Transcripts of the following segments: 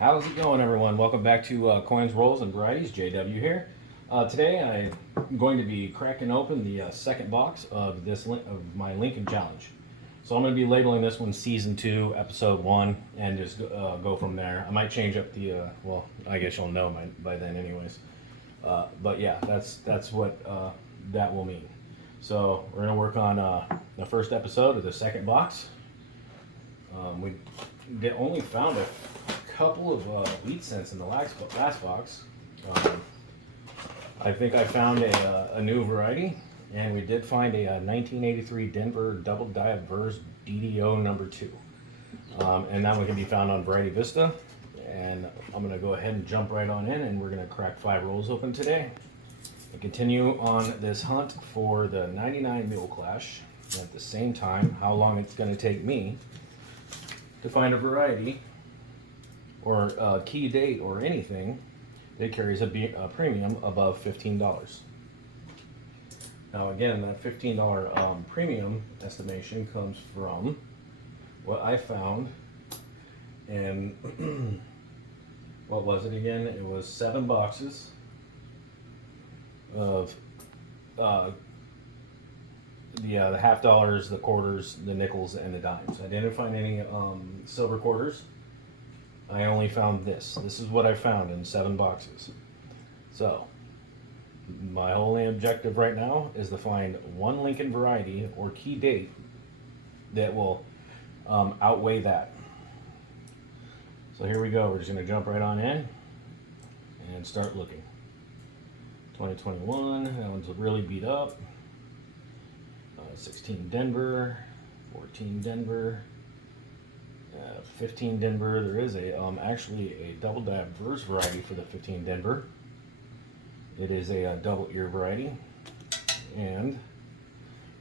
How's it going, everyone? Welcome back to Coins, Rolls, and Varieties. JW here. Today, I'm going to be cracking open the second box of of my Lincoln Challenge. So I'm going to be labeling this one Season 2, Episode 1, and just go from there. I might change up the, well, I guess you'll know by then anyways. But yeah, that's what that will mean. So we're going to work on the first episode of the second box. We only found a couple of wheat cents in the last box. I think I found a new variety, and we did find a 1983 Denver Double Diverse DDO number 2. And that one can be found on Variety Vista. And I'm going to go ahead and jump right on in, and we're going to crack 5 rolls open today and continue on this hunt for the 99 Mule Clash. And at the same time, how long it's going to take me to find a variety or a key date or anything that carries a premium above $15. Now again, that $15 premium estimation comes from what I found, and what was it again? It was 7 boxes of the half dollars, the quarters, the nickels, and the dimes. I didn't find any silver quarters. I only found this. This is what I found in 7 boxes. So, my only objective right now is to find one Lincoln variety or key date that will outweigh that. So here we go. We're just going to jump right on in and start looking. 2021, that one's really beat up. 16 Denver, 14 Denver, 15 Denver. There is actually a double diverse variety for the 15 Denver. It is a double ear variety. And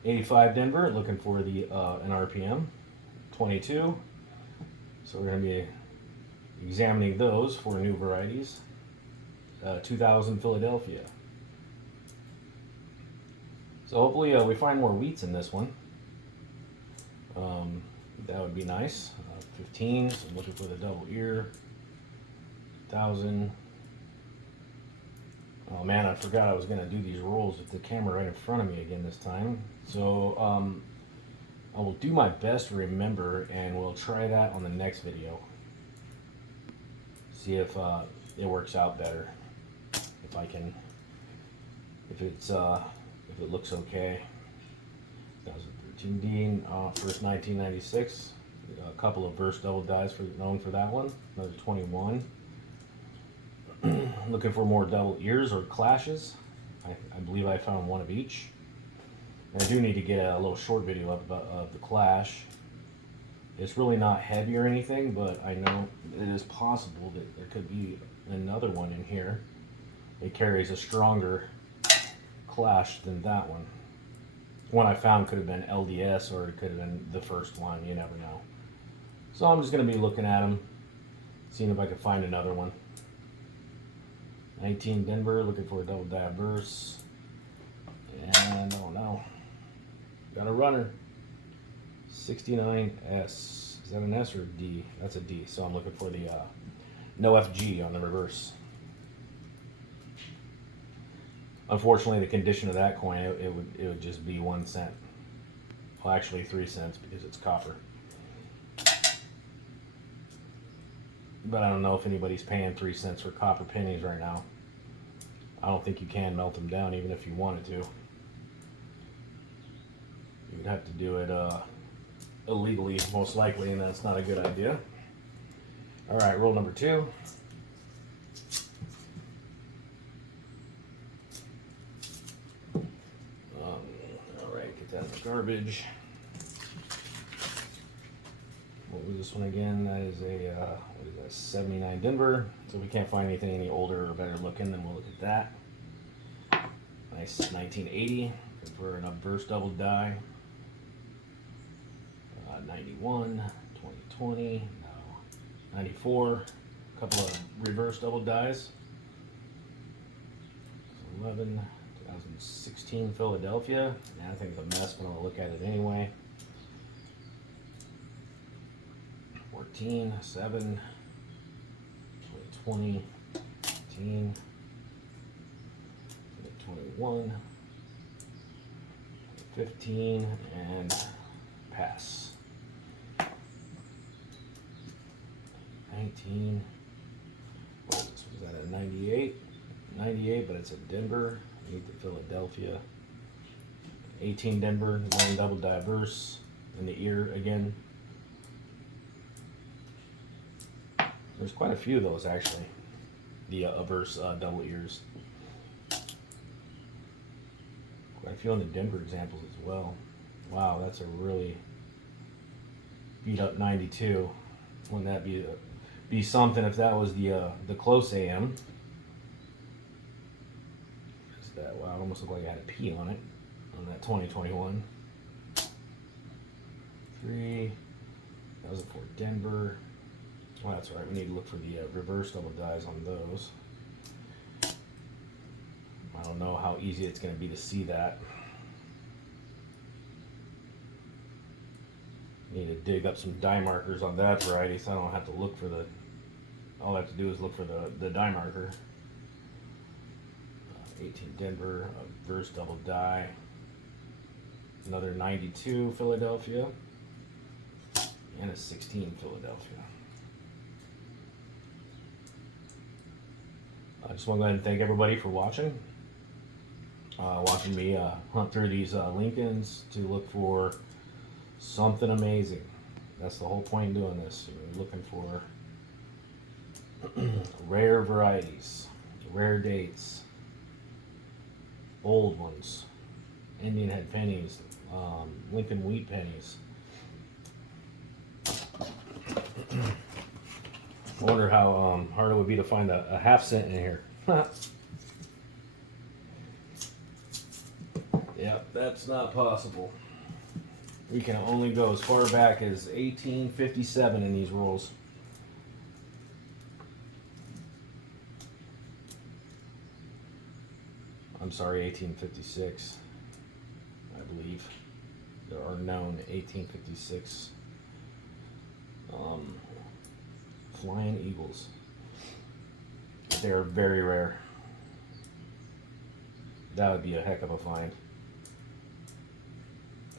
85 Denver, looking for the an RPM 22. So we're going to be examining those for new varieties. 2000 Philadelphia. So hopefully we find more wheats in this one. That would be nice. 15, so I'm looking for the double ear. 1000. Oh man, I forgot I was going to do these rolls with the camera right in front of me again this time. So I will do my best to remember, and we'll try that on the next video. See if it works out better. If I can, if it looks okay. 2013D, first 1996. A couple of verse double dies known for that one. Another 21. Looking for more double ears or clashes. I believe I found one of each. And I do need to get a little short video up of the clash. It's really not heavy or anything, but I know it is possible that there could be another one in here. It carries a stronger clash than that one. One I found could have been LDS, or it could have been the first one. You never know. So I'm just going to be looking at them, seeing if I can find another one. 19 Denver, looking for a double diverse. And oh no, got a runner. 69S. Is that an S or a D? That's a D. So I'm looking for the no FG on the reverse. Unfortunately, the condition of that coin, it would just be 1 cent. Well, actually 3 cents because it's copper. But I don't know if anybody's paying 3 cents for copper pennies right now. I don't think you can melt them down even if you wanted to. You would have to do it illegally, most likely, and that's not a good idea. All right, roll number 2. All right, get that in the garbage. What was this one again? That is a what is that, 79 Denver. So we can't find anything any older or better looking, then we'll look at that. Nice 1980 for an obverse double die. 91, 2020, no, 94. A couple of reverse double dies. 11, 2016 Philadelphia. Yeah, I think it's a mess, but I'll look at it anyway. 14, 7, 20, 18, 21, 15, and pass. 19. What is this? Was that a 98? 98, but it's a Denver. I need the Philadelphia. 18 Denver, 9 double diverse in the ear again. There's quite a few of those actually. The averse double ears. Quite a few on the Denver examples as well. Wow, that's a really beat up 92. Wouldn't that be something if that was the close AM? Is that, wow, it almost looked like I had a P on it on that 2021. 3. That was for Denver. Well, that's right. We need to look for the reverse double dies on those. I don't know how easy it's going to be to see that. Need to dig up some die markers on that variety, so I don't have to look for the. All I have to do is look for the die marker. 18 Denver, a reverse double die. Another 92 Philadelphia, and a 16 Philadelphia. I just want to go ahead and thank everybody for watching. Watching me hunt through these Lincolns to look for something amazing. That's the whole point in doing this. You're looking for rare varieties, rare dates, old ones, Indian head pennies, Lincoln wheat pennies. I wonder how hard it would be to find a half cent in here. Yep, that's not possible. We can only go as far back as 1857 in these rolls. I'm sorry, 1856. I believe there are known 1856 flying eagles. They are very rare. That would be a heck of a find.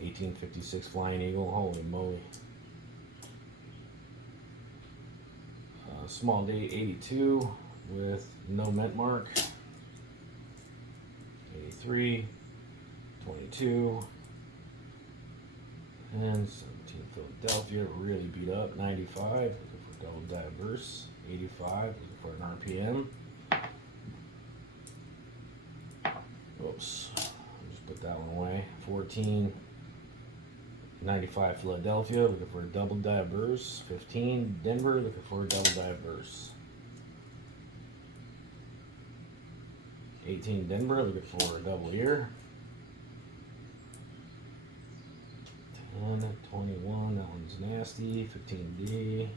1856 flying eagle, holy moly. Small date 82 with no mint mark. 83, 22, and 17 Philadelphia, really beat up. 95, looking for double diverse. 85, looking for an RPM. Oops, I'll just put that one away. 14, 95 Philadelphia, looking for a double diverse. 15 Denver, looking for a double diverse. 18 Denver, looking for a double ear. 10, 21, that one's nasty. 15D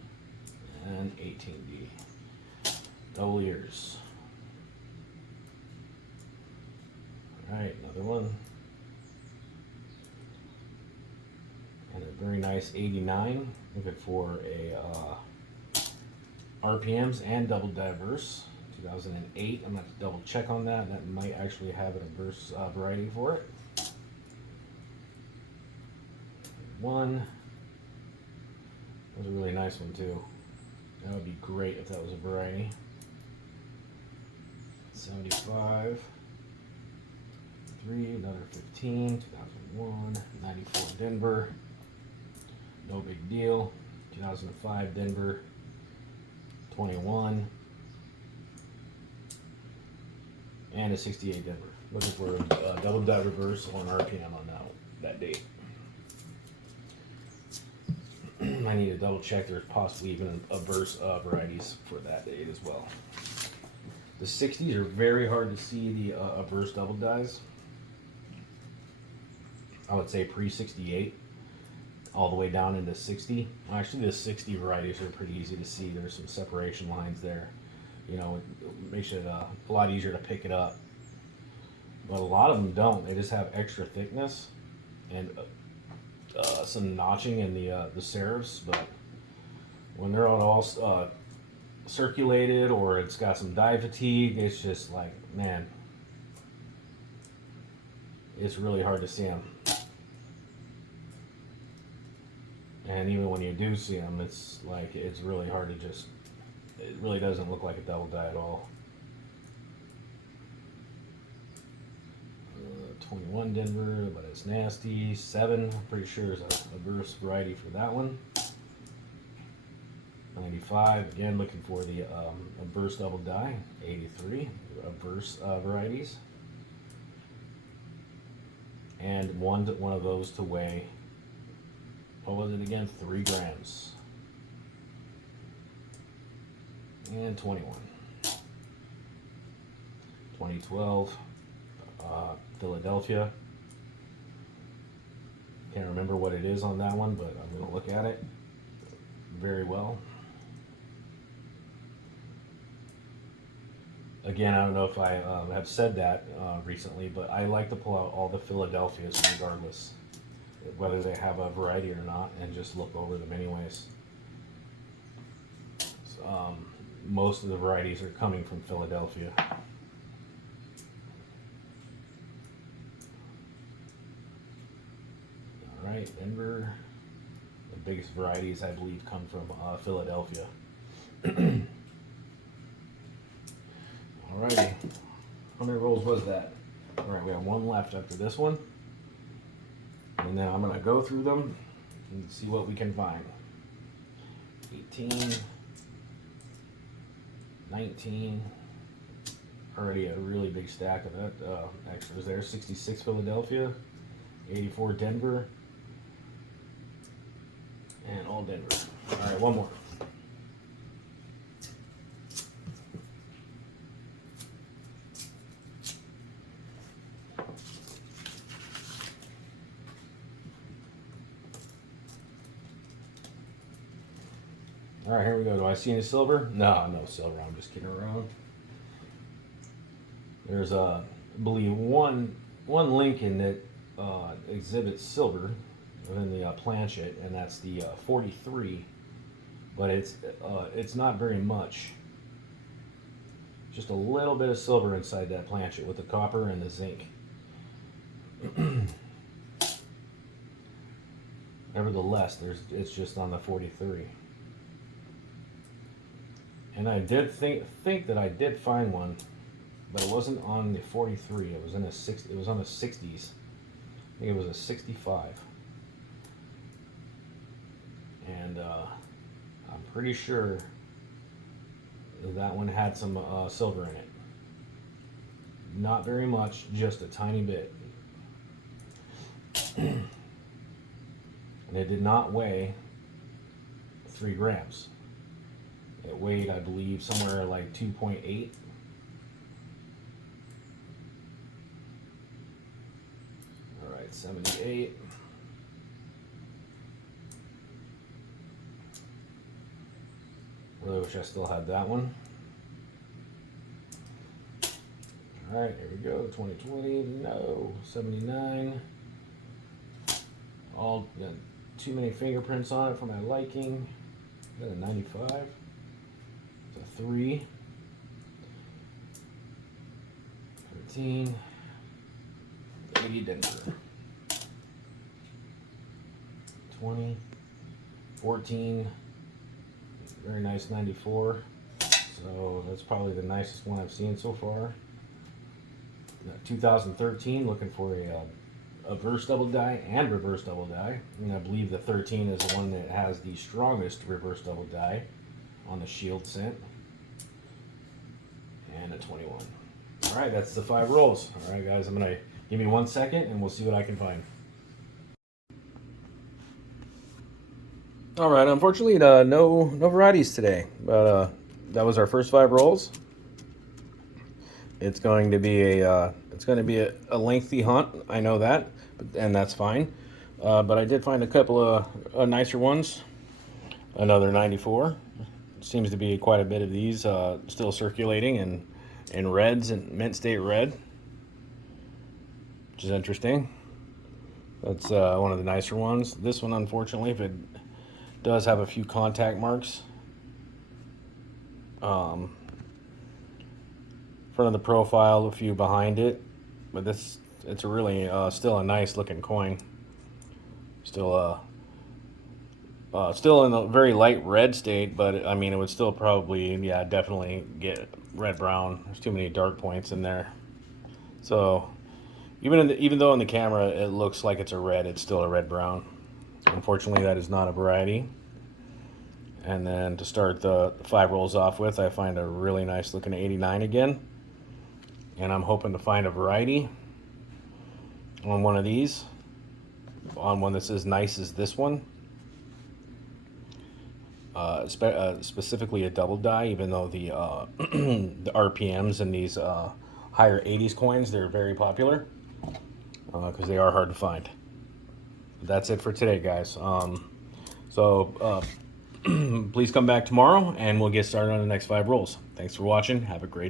and 18D. Double ears. Alright, another one. And a very nice 89. Looking for a RPMs and double diverse. 2008. I'm going to have to double check on that. That might actually have an adverse variety for it. One. That was a really nice one too. That would be great if that was a variety. 75. 3, another 15. 2001. 94 Denver. No big deal. 2005 Denver. 21. And a 68 Denver. Looking for a double die reverse on RPM on that date. I need to double check. There's possibly even averse varieties for that date as well. The 60s are very hard to see the averse double dies. I would say pre-68 all the way down into 60. Actually, the 60 varieties are pretty easy to see. There's some separation lines there. You know, it makes it a lot easier to pick it up. But a lot of them don't. They just have extra thickness and some notching in the serifs. But when they're all circulated or it's got some dye fatigue. It's just like, man, it's really hard to see them. And even when you do see them, it's like, it's really hard to just, it really doesn't look like a double dye at all. 21 Denver, but it's nasty. 7, I'm pretty sure is a burst variety for that one. 95, again looking for the a burst double dye. 83, a burst varieties. And one of those to weigh, what was it again? 3 grams. And 21. 2012, Philadelphia. Can't remember what it is on that one, but I'm going to look at it very well. Again, I don't know if I have said that recently, but I like to pull out all the Philadelphias regardless, whether they have a variety or not, and just look over them anyways. So, most of the varieties are coming from Philadelphia. Alright, Denver. The biggest varieties, I believe, come from Philadelphia. Alrighty. How many rolls was that? Alright, we have one left after this one. And then I'm going to go through them and see what we can find. 18. 19. Already a really big stack of that extras there. 66 Philadelphia. 84 Denver. And all Denver. Alright, one more. Alright, here we go. Do I see any silver? No silver. I'm just kidding around. There's I believe one Lincoln that exhibits silver in the planchet, and that's the 43. But it's not very much. Just a little bit of silver inside that planchet with the copper and the zinc. Nevertheless, it's just on the 43. And I did think that I did find one, but it wasn't on the 43. It was in a 60. It was on the 60s. I think it was a 65. And I'm pretty sure that one had some silver in it. Not very much, just a tiny bit. And it did not weigh 3 grams. It weighed, I believe, somewhere like 2.8. Alright, 78. Really wish I still had that one. Alright, here we go. 2020, no. 79. All too many fingerprints on it for my liking. Got a 95. 3, 13, 80 Denver, 20, 14, very nice 94, so that's probably the nicest one I've seen so far. 2013, looking for a reverse double dye and reverse double dye, and I believe the 13 is the one that has the strongest reverse double dye on the shield scent. And a 21. Alright, that's the 5 rolls. Alright guys, I'm going to give me 1 second and we'll see what I can find. Alright, unfortunately no varieties today, but that was our first 5 rolls. It's going to be a lengthy hunt, I know that, and that's fine. But I did find a couple of nicer ones. Another 94. Seems to be quite a bit of these still circulating in reds and mint state red, which is interesting. That's one of the nicer ones. This one, unfortunately, if it does have a few contact marks, front of the profile, a few behind it, but it's a really still a nice looking coin. Still still in a very light red state, but I mean it would still probably, yeah, definitely get red brown. There's too many dark points in there. So even though in the camera it looks like it's a red, it's still a red brown. Unfortunately, that is not a variety. And then to start the 5 rolls off with, I find a really nice looking 89 again. And I'm hoping to find a variety on one of these, on one that's as nice as this one. Specifically a double die, even though the the RPMs in these higher 80s coins, they're very popular because they are hard to find. That's it for today, guys. Please come back tomorrow and we'll get started on the next 5 rolls. Thanks for watching. Have a great